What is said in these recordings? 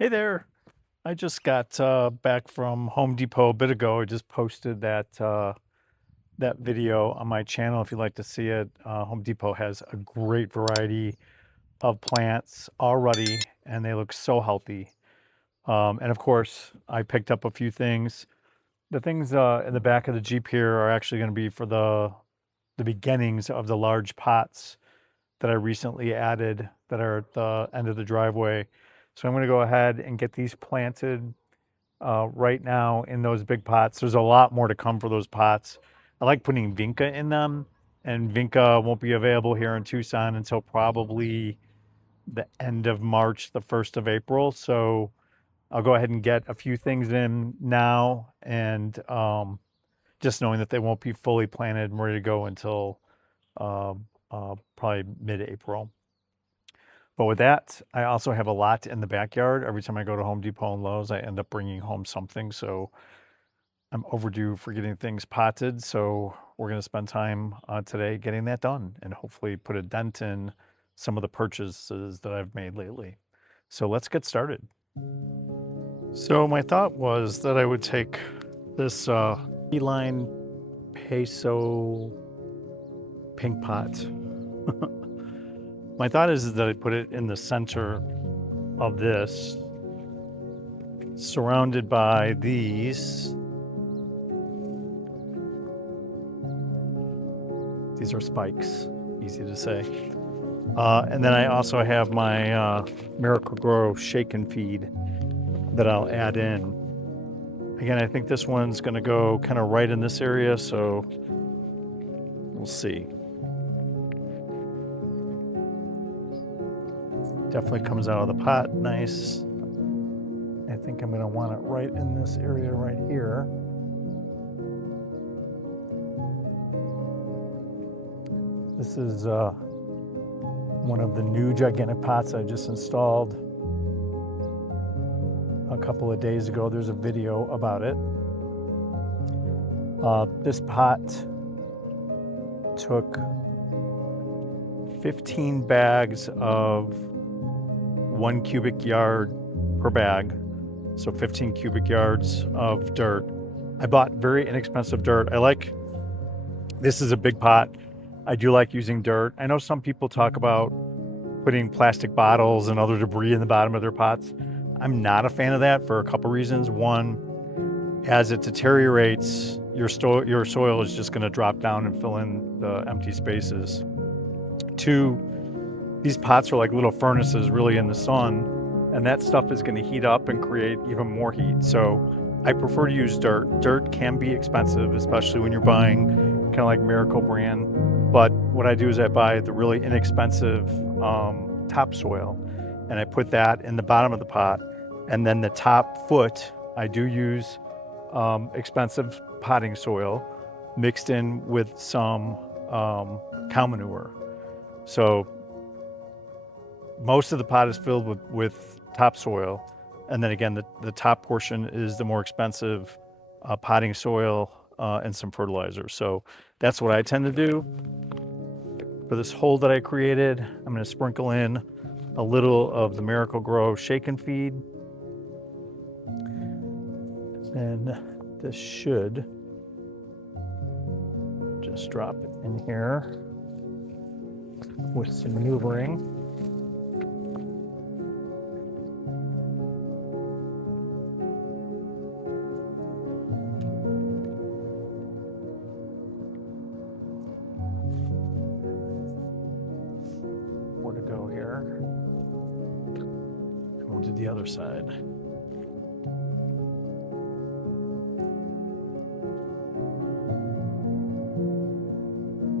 Hey there. I just got back from Home Depot a bit ago. I just posted that video on my channel if you'd like to see it. Home Depot has a great variety of plants already, and they look so healthy. And of course, I picked up a few things. The things in the back of the Jeep here are actually going to be for the beginnings of the large pots that I recently added that are at the end of the driveway. So I'm going to go ahead and get these planted right now in those big pots. There's a lot more to come for those pots. I like putting Vinca in them, and Vinca won't be available here in Tucson until probably the end of March, the 1st of April. So I'll go ahead and get a few things in now, and just knowing that they won't be fully planted and ready to go until probably mid-April. But with that, I also have a lot in the backyard. Every time I go to Home Depot and Lowe's, I end up bringing home something. So I'm overdue for getting things potted. So we're going to spend time today getting that done and hopefully put a dent in some of the purchases that I've made lately. So let's get started. So my thought was that I would take this Line Peso pink pot. My thought is that I put it in the center of this, surrounded by these. These are spikes, easy to say. And then I also have my Miracle-Gro Shake and Feed that I'll add in. Again, I think this one's going to go kind of right in this area, so we'll see. Definitely comes out of the pot nice. I think I'm going to want it right in this area right here. This is one of the new gigantic pots I just installed a couple of days ago. There's a video about it. This pot took 15 bags of 1 cubic yard per bag, so 15 cubic yards of dirt. I bought very inexpensive dirt. This is a big pot. I do like using dirt. I know some people talk about putting plastic bottles and other debris in the bottom of their pots. I'm not a fan of that for a couple reasons. One, as it deteriorates, your soil is just going to drop down and fill in the empty spaces. Two, these pots are like little furnaces really in the sun, and that stuff is going to heat up and create even more heat. So I prefer to use dirt. Dirt can be expensive, especially when you're buying kind of like Miracle brand. But what I do is I buy the really inexpensive topsoil, and I put that in the bottom of the pot. And then the top foot, I do use expensive potting soil mixed in with some cow manure. So most of the pot is filled with topsoil, and then again the top portion is the more expensive potting soil and some fertilizer. So that's what I tend to do. For this hole that I created, I'm going to sprinkle in a little of the Miracle-Gro Shake and Feed, and this should just drop it in here with some maneuvering. More to go here. And we'll do the other side. I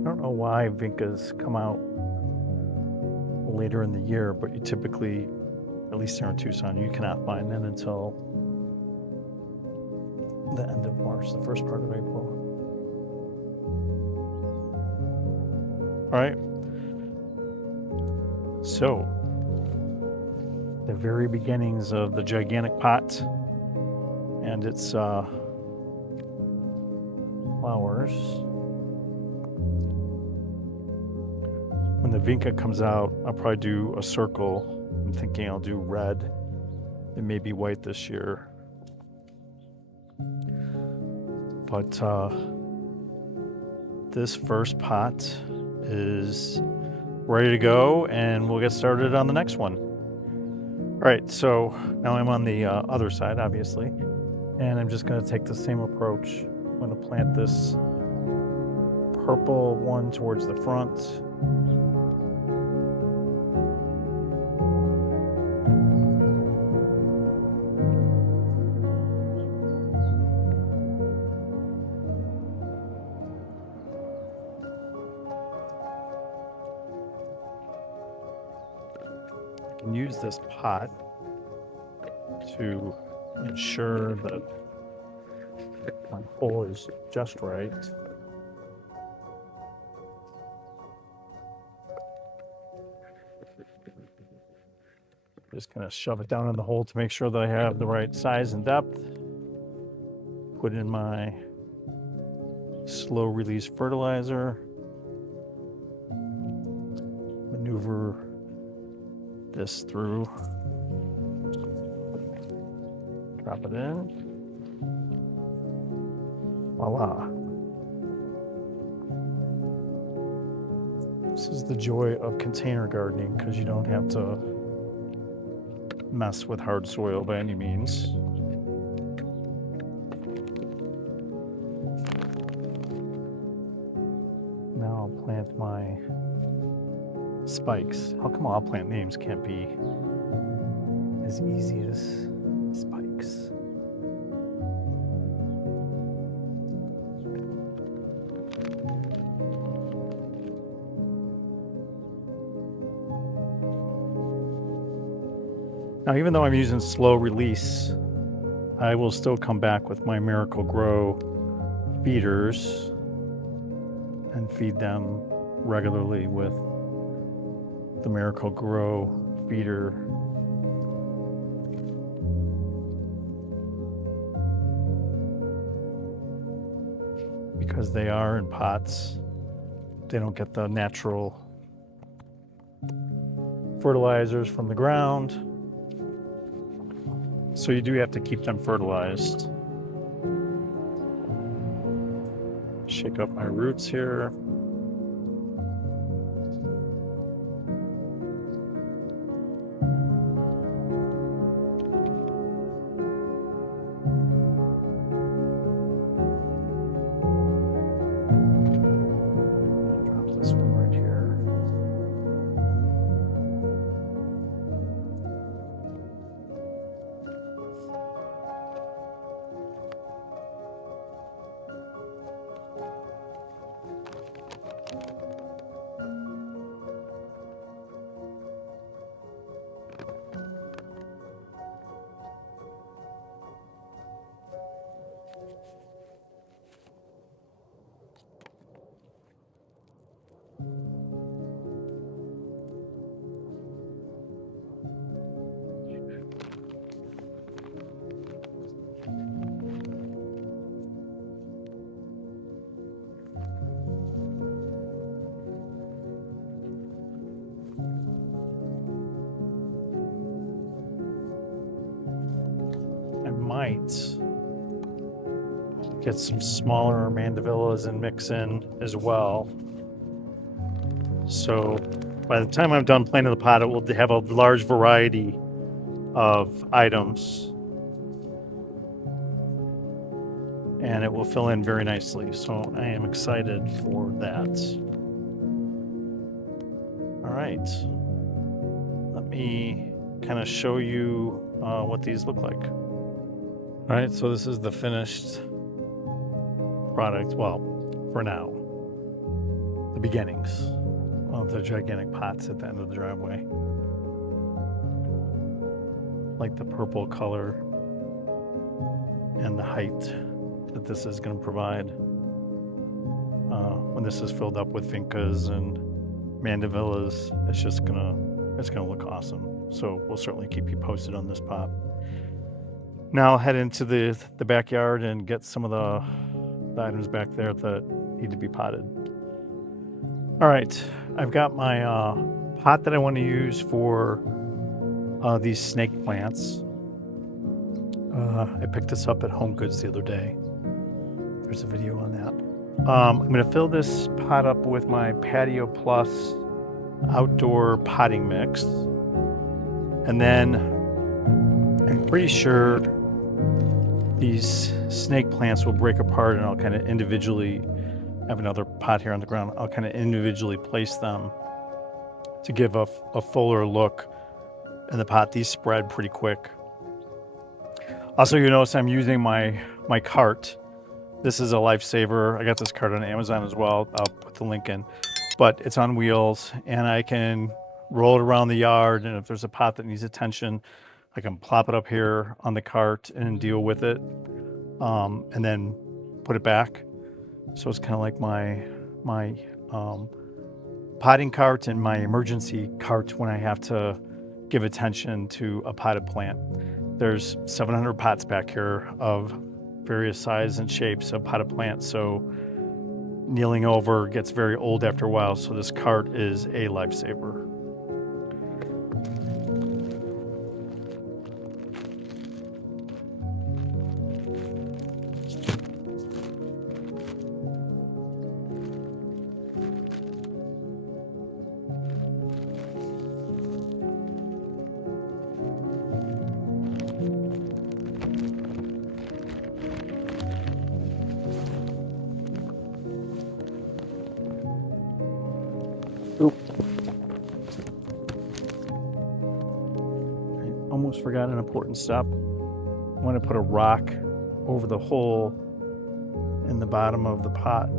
don't know why Vincas come out later in the year, but you typically, at least here in Tucson, you cannot find them until the end of March, the first part of April. All right. So, the very beginnings of the gigantic pot and its flowers. When the Vinca comes out, I'll probably do a circle. I'm thinking I'll do red It may be white this year. But this first pot is ready to go, and we'll get started on the next one. All right, so now I'm on the other side, obviously, and I'm just going to take the same approach. I'm going to plant this purple one towards the front. I can use this pot to ensure that my hole is just right. Just gonna shove it down in the hole to make sure that I have the right size and depth. Put in my slow release fertilizer. Maneuver this through. Drop it in. Voila. This is the joy of container gardening, because you don't have to mess with hard soil by any means. Now I'll plant my spikes. How come all plant names can't be as easy as spikes? Now, even though I'm using slow release, I will still come back with my Miracle Grow feeders and feed them regularly with the Miracle Grow feeder. Because they are in pots, they don't get the natural fertilizers from the ground. So you do have to keep them fertilized. Shake up my roots here. Drop this one right here. Might get some smaller mandevillas and mix in as well. So by the time I'm done planting the pot, it will have a large variety of items, and it will fill in very nicely. So I am excited for that. All right, let me kind of show you what these look like. All right, so this is the finished product. Well, for now, the beginnings of the gigantic pots at the end of the driveway. Like the purple color and the height that this is going to provide. When this is filled up with vincas and mandevillas, it's gonna look awesome. So we'll certainly keep you posted on this pot. Now I'll head into the backyard and get some of the items back there that need to be potted. All right, I've got my pot that I want to use for these snake plants. I picked this up at Home Goods the other day. There's a video on that. I'm going to fill this pot up with my Patio Plus outdoor potting mix. And then I'm pretty sure these snake plants will break apart, and I'll kind of individually have another pot here on the ground. I'll kind of individually place them to give a fuller look in the pot. These spread pretty quick. Also, you notice I'm using my cart. This is a lifesaver. I got this cart on Amazon as well. I'll put the link in. But it's on wheels, and I can roll it around the yard, and if there's a pot that needs attention, I can plop it up here on the cart and deal with it, and then put it back. So it's kind of like my potting cart and my emergency cart when I have to give attention to a potted plant. There's 700 pots back here of various sizes and shapes of potted plants. So kneeling over gets very old after a while. So this cart is a lifesaver. Oop. I almost forgot an important step. I want to put a rock over the hole in the bottom of the pot.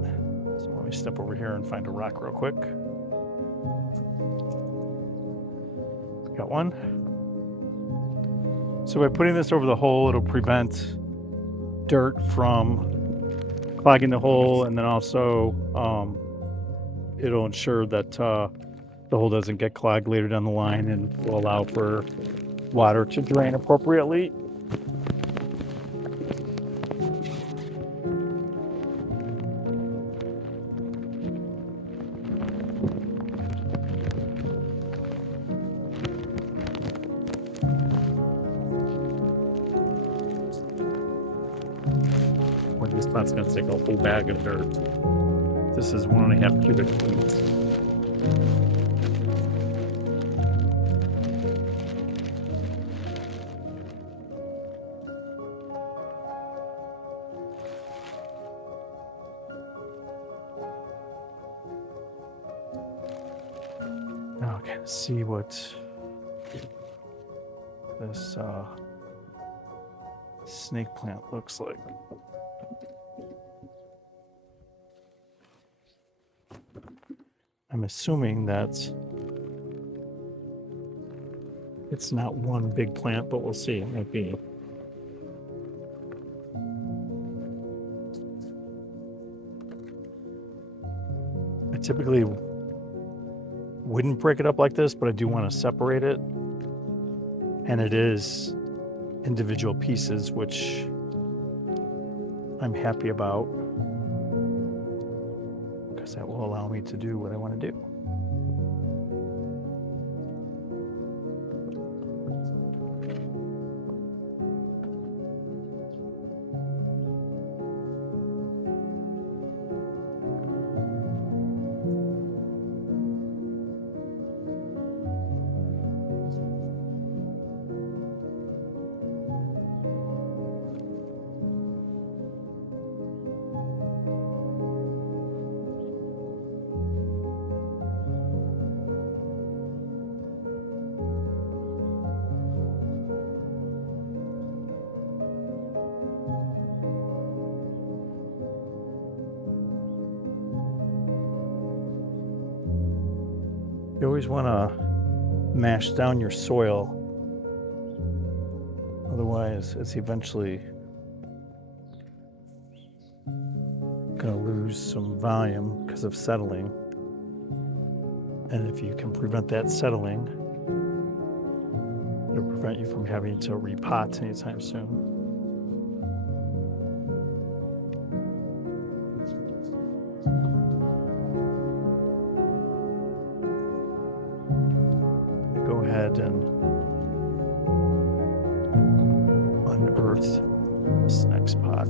So let me step over here and find a rock real quick. Got one. So by putting this over the hole, it'll prevent dirt from clogging the hole, and then also it'll ensure that the hole doesn't get clogged later down the line, and will allow for water to drain appropriately. Well, this pot's going to take a whole bag of dirt. This is 1.5 cubic feet. Now I can see what this snake plant looks like. I'm assuming that it's not one big plant, but we'll see. It might be. I typically wouldn't break it up like this, but I do want to separate it. And it is individual pieces, which I'm happy about, because that will allow me to do what I want to do. You always want to mash down your soil, otherwise it's eventually going to lose some volume because of settling. And if you can prevent that settling, it'll prevent you from having to repot anytime soon. Go ahead and unearth this next pot.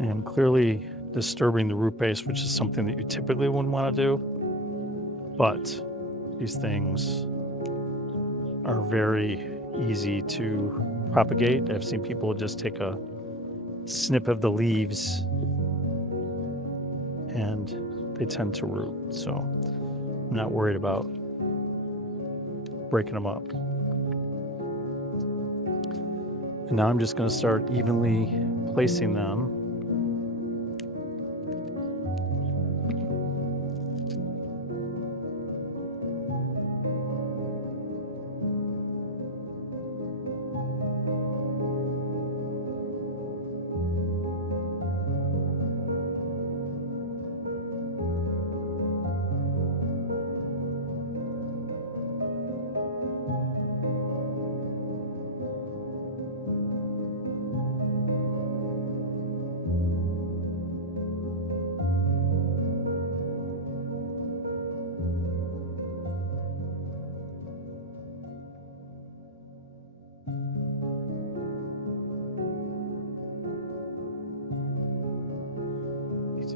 And clearly disturbing the root base, which is something that you typically wouldn't want to do. But these things are very easy to propagate. I've seen people just take a snip of the leaves and they tend to root. So I'm not worried about breaking them up. And now I'm just going to start evenly placing them.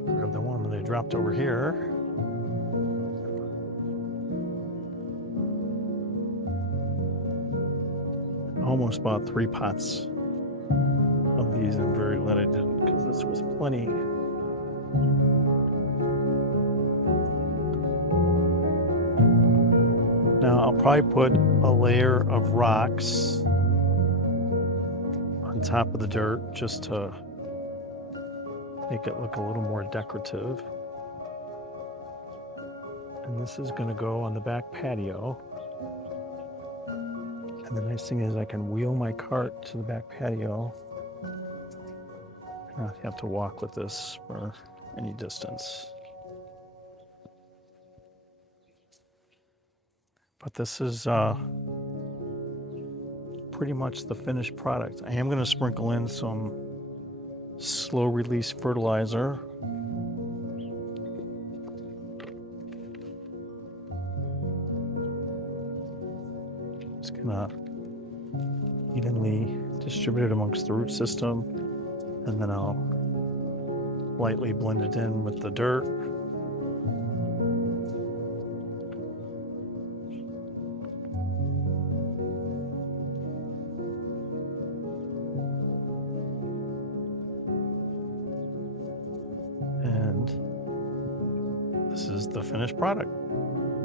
Grab the one that I dropped over here. Almost bought 3 pots of these. I'm very glad I didn't, because this was plenty. Now I'll probably put a layer of rocks on top of the dirt just to make it look a little more decorative. And this is going to go on the back patio. And the nice thing is I can wheel my cart to the back patio. I don't have to walk with this for any distance. But this is pretty much the finished product. I am going to sprinkle in some slow release fertilizer. Just gonna evenly distribute it amongst the root system, and then I'll lightly blend it in with the dirt. This is the finished product.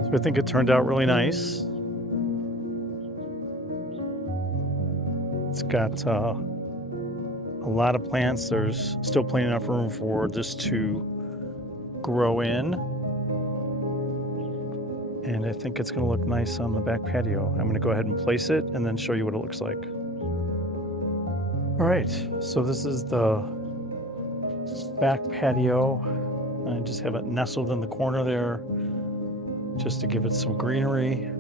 So I think it turned out really nice. It's got a lot of plants. There's still plenty enough room for this to grow in. And I think it's going to look nice on the back patio. I'm going to go ahead and place it and then show you what it looks like. All right, so this is the back patio. I just have it nestled in the corner there just to give it some greenery.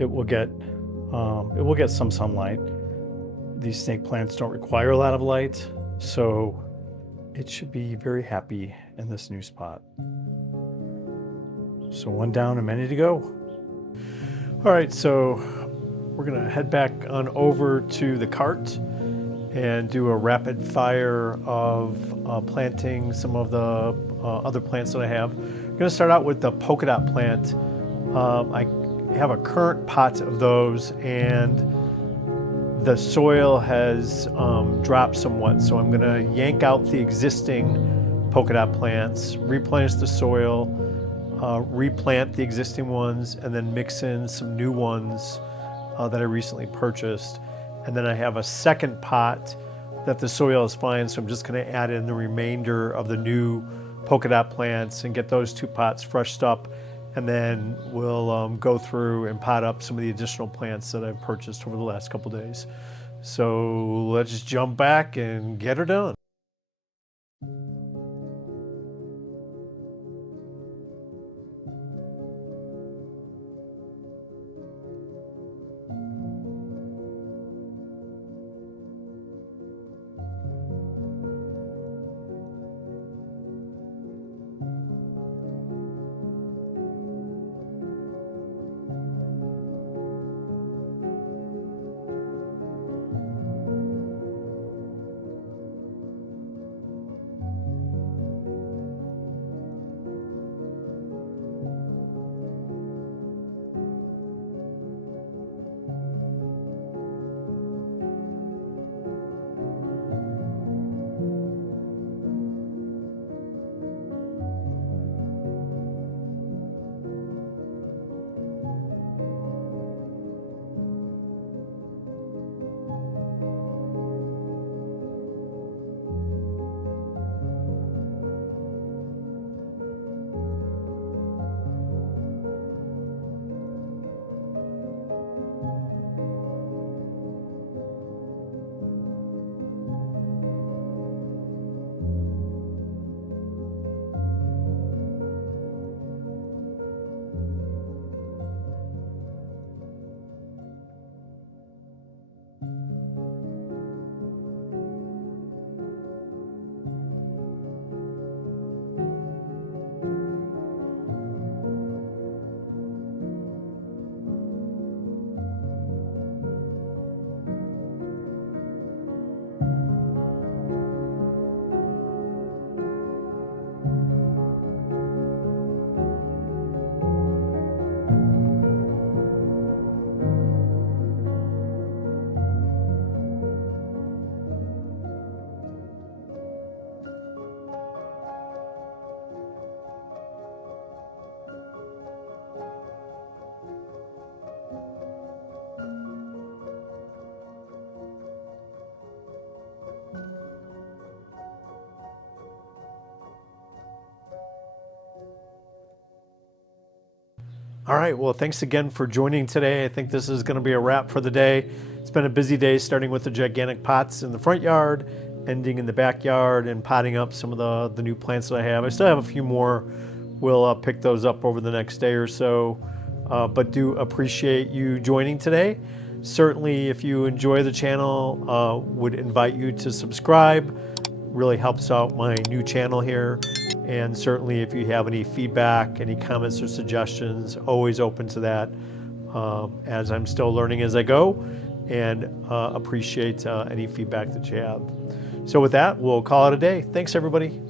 It will get some sunlight. These snake plants don't require a lot of light, so it should be very happy in this new spot. So one down and many to go. All right, so we're gonna head back on over to the cart and do a rapid fire of planting some of the other plants that I have. I'm gonna start out with the polka dot plant. I have a current pot of those, and the soil has dropped somewhat, so I'm gonna yank out the existing polka dot plants, replenish the soil, replant the existing ones, and then mix in some new ones that I recently purchased. And then I have a second pot that the soil is fine. So I'm just going to add in the remainder of the new polka dot plants and get those 2 pots freshed up. And then we'll go through and pot up some of the additional plants that I've purchased over the last couple days. So let's jump back and get her done. All right, well, thanks again for joining today. I think this is going to be a wrap for the day. It's been a busy day, starting with the gigantic pots in the front yard, ending in the backyard, and potting up some of the new plants that I have. I still have a few more. We'll pick those up over the next day or so, but do appreciate you joining today. Certainly, if you enjoy the channel, would invite you to subscribe. Really helps out my new channel here. And certainly if you have any feedback, any comments or suggestions, always open to that, as I'm still learning as I go, and appreciate any feedback that you have. So with that, we'll call it a day. Thanks, everybody.